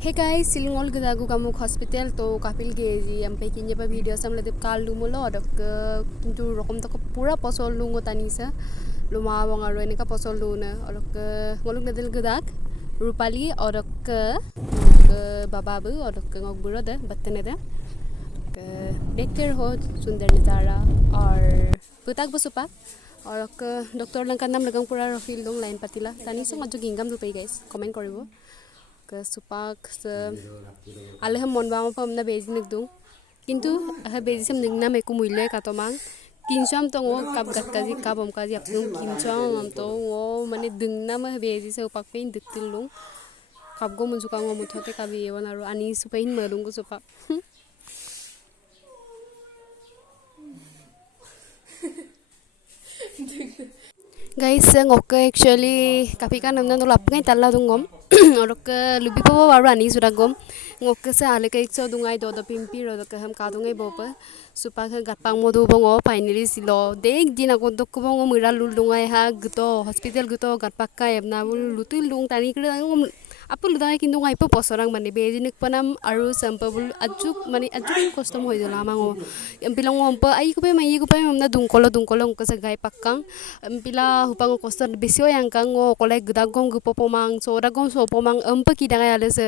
Hey guys, silingol gadagu kamuk hospital to kapil geji ampai kinye pa video samle dep kal lumo lo dok কিন্তু রকম তো পুরা পসল লুঙ্গো Tanisa Luma বং আর এনেকা পসল Luna অরক ngoluk nadel gadak rupali অরক bababu অরক ngok buro de battene de देखते हो सुंदर नजारा और पुताक बसुपा और डॉक्टर लंका नाम लगन पूरा रफिल दong लाइन पातिला तानी से मजो गिंगाम दुपे गाइस कमेंट करिवो ke supak se aleh mon ba ma pam na beji nik dung kintu ha beji sam ning na me ku muile ka to mang kincham to ngo kap gat kaji kabom kaji apnung kincham am to ngo mane dung na ma beji se upak pein diktil lung kap go mun suka ngo muthote ka bi ewan aru ani supain malung ko supak guys ngok actually kapika namna no lap ngai talla dungom orok lubi po waru ani suragom ngok se ale kai so dungai do do pimpi ro do ham ka dungai bopa supa kha gatpang modu bongo finally silo dek dina ko dok bongo mura lul dungai ha gto hospital gto gatpak ka ebna bul lutul lung tani kre ngom apul dai kindu ngai po posorang mane bejinik panam aru sampabul ajuk mane ajuk custom hoi jala mango empilong ompa ai ko pe mai ko pe mamna dungkolo ngko se gai pakkang empila hupang kosto besio yang kang ngo kolai gdagom gupo pomang soragom so pomang empa kidangai ale se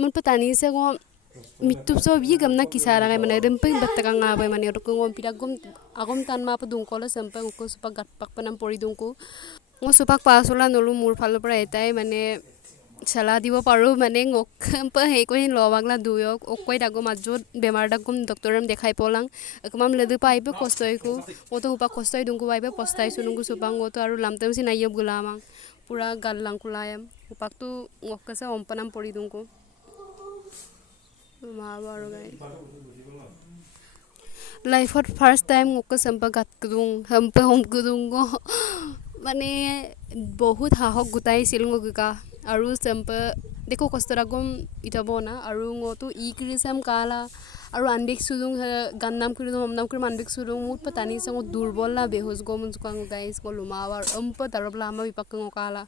mun patani se ngo mitup so bi gamna kisara ngai mane rempe battaka nga bai mane ro ngo piragom agom tan ma pa dungkolo sampa ngko supa gatpak panam pori dungku ngo supak pasola nolu mur phalo pra etai mane chala দিব পাৰো মানে ngok হে কই লবাগলা দুয়ক ওকই দাগো মাজত বেমার দাগম ডক্টরম দেখাই পলাং একমাম লেদু পাইবে কষ্টইকো ওতো হুপা কষ্টই দুংকু পাইবে পস্তাই সুনুংকু সুপাং ওতো আৰু লামতেম সি নাইয়ব গুলামাং পুৰা গাল্লাং কুলায়াম হুপাক তো ngok কাছে অম্পনাম পৰি দুংকু মা বারো গাই লাইফত ফার্স্ট টাইম ngok সম্পা গাত কুদুং হাম্পা হম কুদুং মানে বহুত হাহক গুটাইছিল ngka আৰু চেম্পা দেখো কষ্টৰাগম ইটাবো না আৰু ngতো ই ক্ৰিসাম কালা আৰু আনবেক সুদুং গান্নাম কৰি মমনাম কৰি মানবেক সুদুং মুত পতানি সং দুৰ্বল না বেহুজ গম জুকাং গাইস গলুমা আৰু অম্প দাৰবলা আমা বিপাক কালা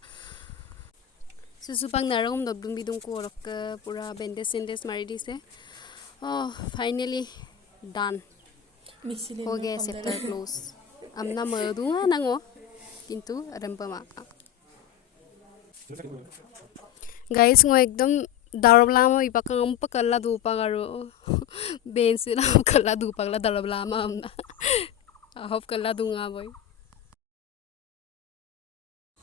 সুসুপাং নাৰগম দবদুম বিদুং কো ৰক পুৰা বেন্ডেজ সেন্ডেজ মাৰি দিছে ফাইনালি ডান हो गया chapter close amna madunga nango কিন্তু rempama guys ngo ekdom daroblama ipakang ampa kala dupang aro bensila kala dupang la daroblama amna ahop kala dunga boy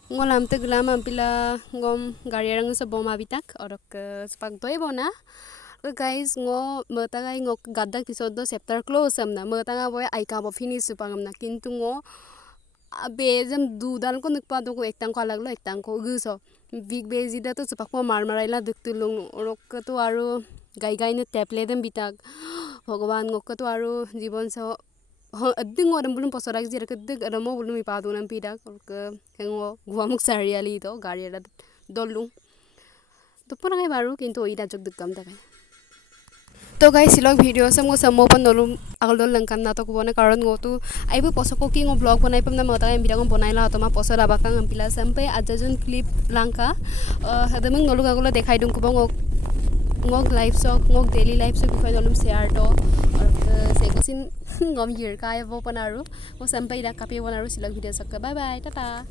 ngolam te glama ampila ngom garierang sa boma bitak orok spak doy bona guys ngo matagai ngo gadak episode do chapter close amna mataga boy aika bo finish supangam kintu ngo bezam dudal ko nukpa do ko ektang ko alaglo ektang ko guso big bezi da to supak po mar maraila duktulung orok to aru gai gai ne tablet dem bitak bhagwan ngok to aru jibon so adding oram bulum posorak jira kadde ramo bulum ipadunam pidak ork hengo guamuk sariali to gari ra dolung to pura gai baru kintu oida jog dukam takai तो guys Silag video सम गो समो पन नलु आगल लंकान ना तो बने कारण गो तु आइबो पसको कि गो ब्लॉग बनाइ पम ना मता एम बिरागम बनाइला तमा पसर आबाकां एमपिला समपे आजजुन क्लिप लंका हदमंग नलु आगल देखाइ दुं कुबंग ngok live so ngok daily life so बिफाइ नलुम शेयर तो और सेगसिन गम हिर काय बो पनारु ओ समपे दा कापे बनारु सिलग भिडिओ सक बाय बाय टाटा